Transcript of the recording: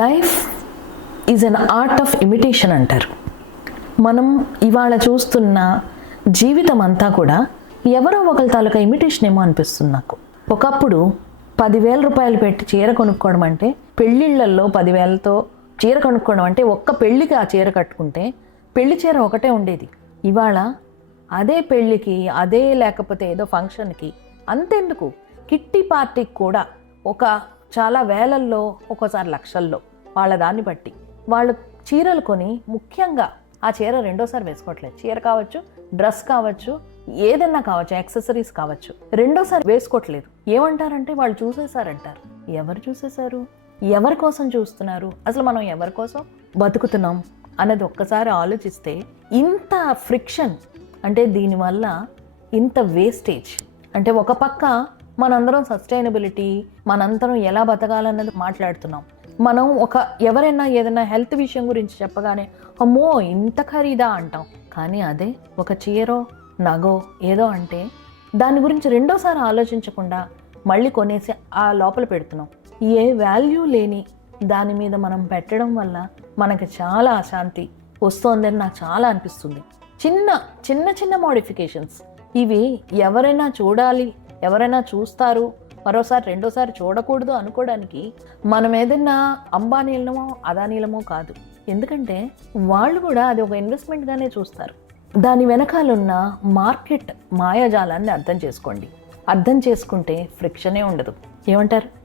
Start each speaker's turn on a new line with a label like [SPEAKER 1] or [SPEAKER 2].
[SPEAKER 1] Life is an art of imitation అంటారు. మనం ఇవాళ చూస్తున్న జీవితం అంతా కూడా ఎవరో ఒకరి తాలూకా ఇమిటేషన్ ఏమో అనిపిస్తుంది నాకు. ఒకప్పుడు పదివేల రూపాయలు పెట్టి చీర కొనుక్కోవడం అంటే పెళ్ళిళ్ళల్లో పదివేలతో చీర కొనుక్కోవడం అంటే ఒక్క పెళ్ళికి ఆ చీర కట్టుకుంటే పెళ్ళి చీర ఒకటే ఉండేది. ఇవాళ అదే పెళ్ళికి అదే లేకపోతే ఏదో ఫంక్షన్కి అంతెందుకు. కిట్టి పార్టీకి కూడా ఒక చాలా వేలల్లో ఒక్కోసారి లక్షల్లో వాళ్ళ దాన్ని బట్టి. వాళ్ళు చీరలు కొని ముఖ్యంగా ఆ చీర రెండోసారి వేసుకోవట్లేదు. చీర కావచ్చు డ్రెస్ కావచ్చు ఏదైనా కావచ్చు యాక్సెసరీస్ కావచ్చు. రెండోసారి వేసుకోవట్లేదు. ఏమంటారంటే వాళ్ళు చూసేశారంటారు. ఎవరు చూసేశారు? ఎవరి కోసం చూస్తున్నారు? అసలు మనం ఎవరి కోసం బతుకుతున్నాం అన్నది ఒక్కసారి ఆలోచిస్తే ఇంత ఫ్రిక్షన్ అంటే దీనివల్ల ఇంత వేస్టేజ్. అంటే ఒక పక్క మనందరం సస్టైనబిలిటీ మనందరం ఎలా బతకాలన్నది మాట్లాడుతున్నాం. మనం ఒక ఎవరైనా ఏదైనా హెల్త్ విషయం గురించి చెప్పగానే అమ్మో ఇంత ఖరీదా? అంటాం. కానీ అదే ఒక చీరో నగో ఏదో అంటే దాని గురించి రెండోసారి ఆలోచించకుండా మళ్ళీ కొనేసి ఆ లోపల పెడుతున్నాం. ఏ వాల్యూ లేని దాని మీద మనం పెట్టడం వల్ల మనకి చాలా అశాంతి వస్తోందని నాకు చాలా అనిపిస్తుంది. చిన్న చిన్న చిన్న మోడిఫికేషన్స్ ఇవి ఎవరైనా చూడాలి ఎవరైనా చూస్తారు మరోసారి రెండోసారి చూడకూడదు అనుకోవడానికి మనం ఏదైనా అంబానీలమో అదానీలమో కాదు. ఎందుకంటే వాళ్ళు కూడా అది ఒక ఇన్వెస్ట్మెంట్గానే చూస్తారు. దాని వెనకాలన్న మార్కెట్ మాయాజాలాన్ని అర్థం చేసుకోండి. అర్థం చేసుకుంటే ఫ్రిక్షనే ఉండదు. ఏమంటారు?